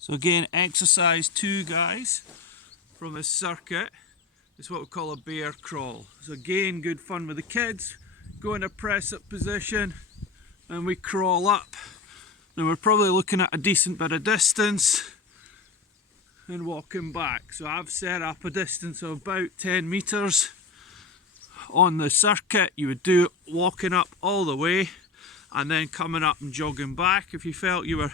So again, exercise 2, guys, from this circuit is what we call a bear crawl. So again, good fun with the kids. Go in a press up position and we crawl up. Now we're probably looking at a decent bit of distance and walking back. So I've set up a distance of about 10 meters on the circuit. You would do it walking up all the way and then coming up and jogging back. If you felt you were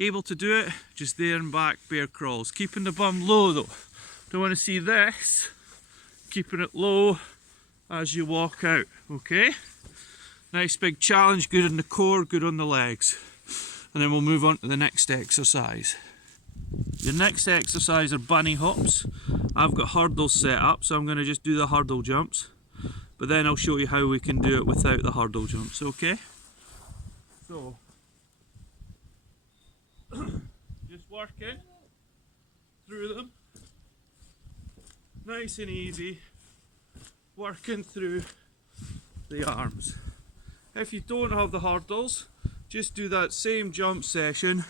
able to do it, just there and back bear crawls. Keeping the bum low though. Don't want to see this. Keeping it low as you walk out, okay? Nice big challenge, good on the core, good on the legs. And then we'll move on to the next exercise. Your next exercise are bunny hops. I've got hurdles set up, so I'm going to just do the hurdle jumps. But then I'll show you how we can do it without the hurdle jumps, okay? So, just working through them. Nice and easy. Working through the arms. If you don't have the hurdles, just do that same jump session,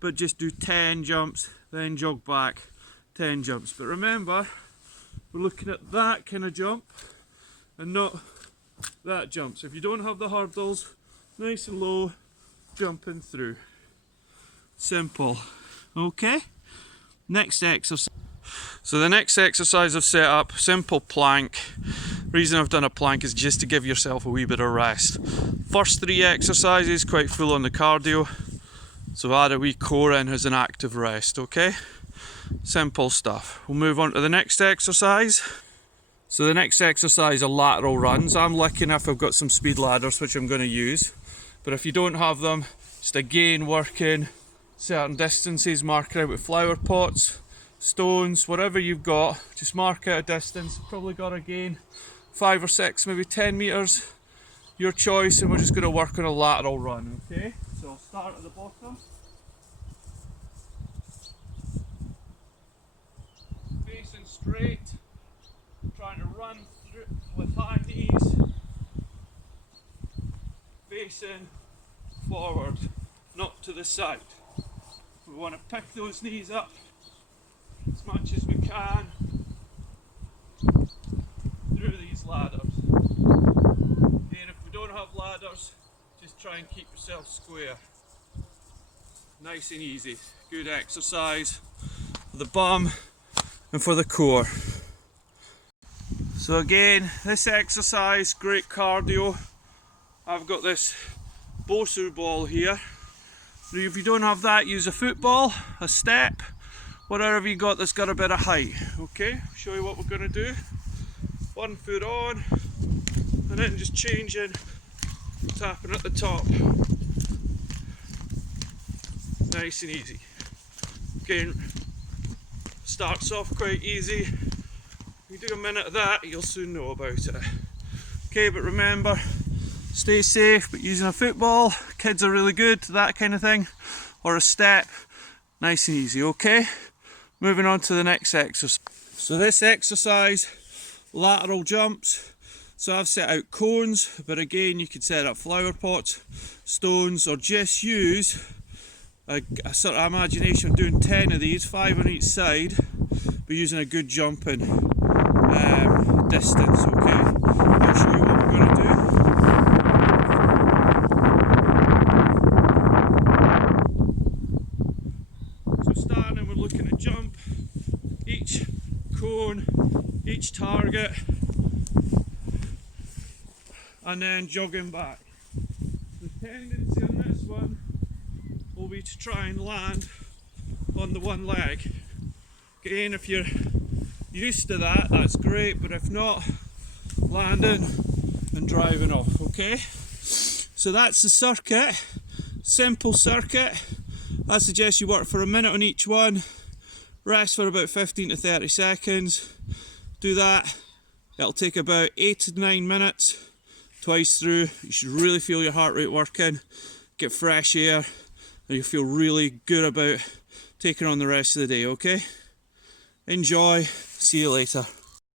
but just do 10 jumps, then jog back 10 jumps. But remember, we're looking at that kind of jump and not that jump. So if you don't have the hurdles, nice and low, jumping through. Simple. Okay? Next exercise. So the next exercise I've set up, simple plank. Reason I've done a plank is just to give yourself a wee bit of rest. First 3 exercises, quite full on the cardio. So add a wee core in as an active rest, okay? Simple stuff. We'll move on to the next exercise. So the next exercise are lateral runs. I'm lucky enough I've got some speed ladders which I'm going to use. But if you don't have them, just again working certain distances, mark out with flower pots, stones, whatever you've got, just mark out a distance. Probably got again 5 or 6, maybe 10 meters, your choice, and we're just going to work on a lateral run, okay? So I'll start at the bottom. Facing straight, trying to run through with high knees, facing forward, not to the side. We want to pick those knees up as much as we can through these ladders. And if we don't have ladders, just try and keep yourself square. Nice and easy. Good exercise for the bum and for the core. So again, this exercise, great cardio. I've got this Bosu ball here. If you don't have that, use a football, a step, whatever you got that's got a bit of height. Okay, I'll show you what we're going to do. 1 foot on, and then just changing, tapping at the top. Nice and easy. Again, starts off quite easy. If you do a minute of that, you'll soon know about it. Okay, but remember, stay safe, but using a football, kids are really good, that kind of thing, or a step, nice and easy, okay? Moving on to the next exercise. So this exercise, lateral jumps. So I've set out cones, but again you could set up flower pots, stones, or just use a sort of imagination of doing 10 of these, 5 on each side, but using a good jumping distance, okay? I'll show you what we're going to do. Starting, we're looking at jump each cone, each target, and then jogging back. The tendency on this one will be to try and land on the one leg. Again, if you're used to that, that's great, but if not, landing and driving off, okay? So that's the circuit, simple circuit. I suggest you work for a minute on each one, rest for about 15 to 30 seconds. Do that, it'll take about 8 to 9 minutes, twice through. You should really feel your heart rate working, get fresh air, and you'll feel really good about taking on the rest of the day, okay? Enjoy, see you later.